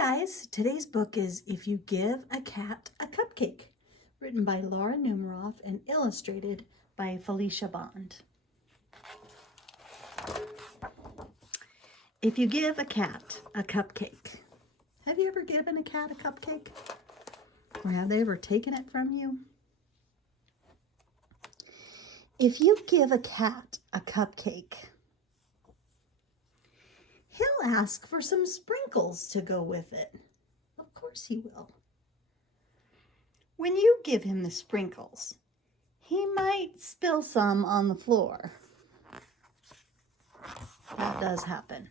guys, today's book is If You Give a Cat a Cupcake, written by Laura Numeroff and illustrated by Felicia Bond. If you give a cat a cupcake. Have you ever given a cat a cupcake? Or have they ever taken it from you? If you give a cat a cupcake, he'll ask for some sprinkles to go with it. Of course he will. When you give him the sprinkles, he might spill some on the floor. That does happen.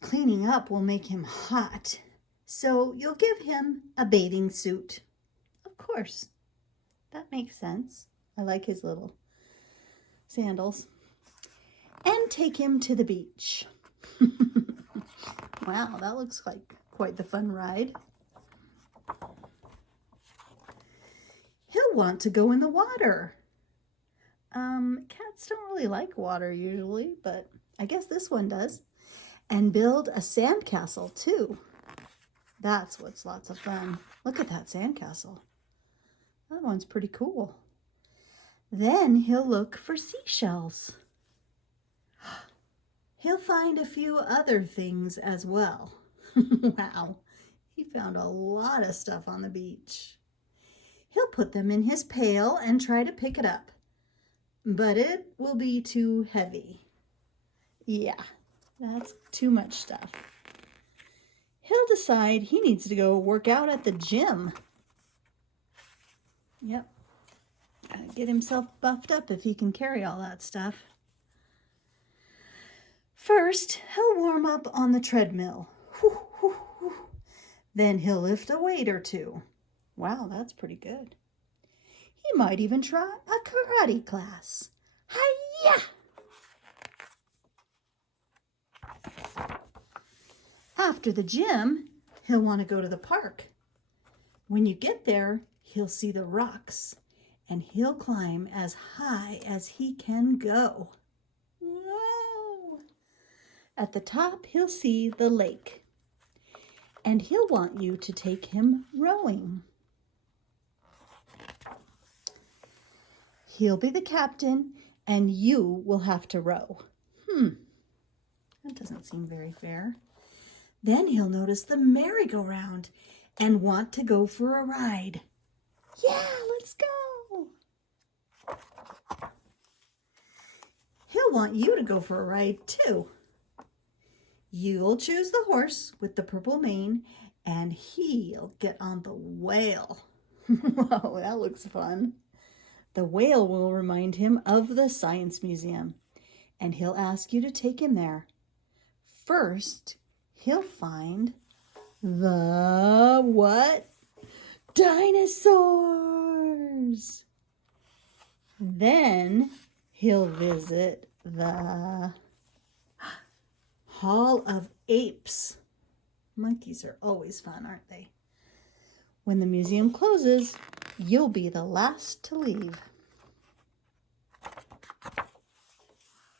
Cleaning up will make him hot, so you'll give him a bathing suit. Of course, that makes sense. I like his little sandals. And take him to the beach. Wow, that looks like quite the fun ride. He'll want to go in the water. Cats don't really like water usually, but I guess this one does. And build a sandcastle too. That's what's lots of fun. Look at that sandcastle. That one's pretty cool. Then he'll look for seashells. He'll find a few other things as well. Wow, he found a lot of stuff on the beach. He'll put them in his pail and try to pick it up, but it will be too heavy. Yeah, that's too much stuff. He'll decide he needs to go work out at the gym. Yep, get himself buffed up if he can carry all that stuff. First, he'll warm up on the treadmill. Then he'll lift a weight or two. Wow, that's pretty good. He might even try a karate class. Hi-ya! After the gym, he'll want to go to the park. When you get there, he'll see the rocks, and he'll climb as high as he can go. Whoa! At the top, he'll see the lake, and he'll want you to take him rowing. He'll be the captain, and you will have to row. That doesn't seem very fair. Then he'll notice the merry-go-round and want to go for a ride. Yeah, let's go. He'll want you to go for a ride too. You'll choose the horse with the purple mane, and he'll get on the whale. Whoa, that looks fun. The whale will remind him of the Science Museum, and he'll ask you to take him there. First, he'll find the what? Dinosaurs. Then he'll visit the Hall of Apes. Monkeys are always fun, aren't they? When the museum closes, you'll be the last to leave.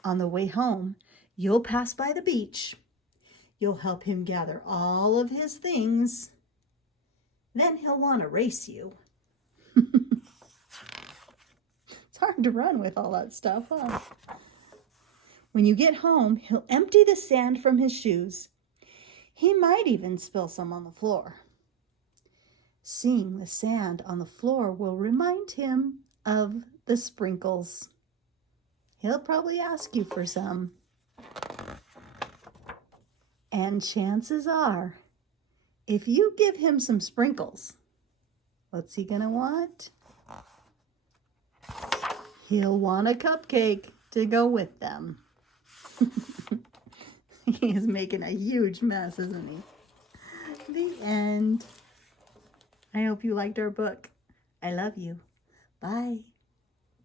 On the way home, you'll pass by the beach. You'll help him gather all of his things. Then he'll want to race you. It's hard to run with all that stuff, huh? When you get home, he'll empty the sand from his shoes. He might even spill some on the floor. Seeing the sand on the floor will remind him of the sprinkles. He'll probably ask you for some. And chances are, if you give him some sprinkles, what's he gonna want? He'll want a cupcake to go with them. He is making a huge mess, isn't he? The end. I hope you liked our book. I love you. Bye.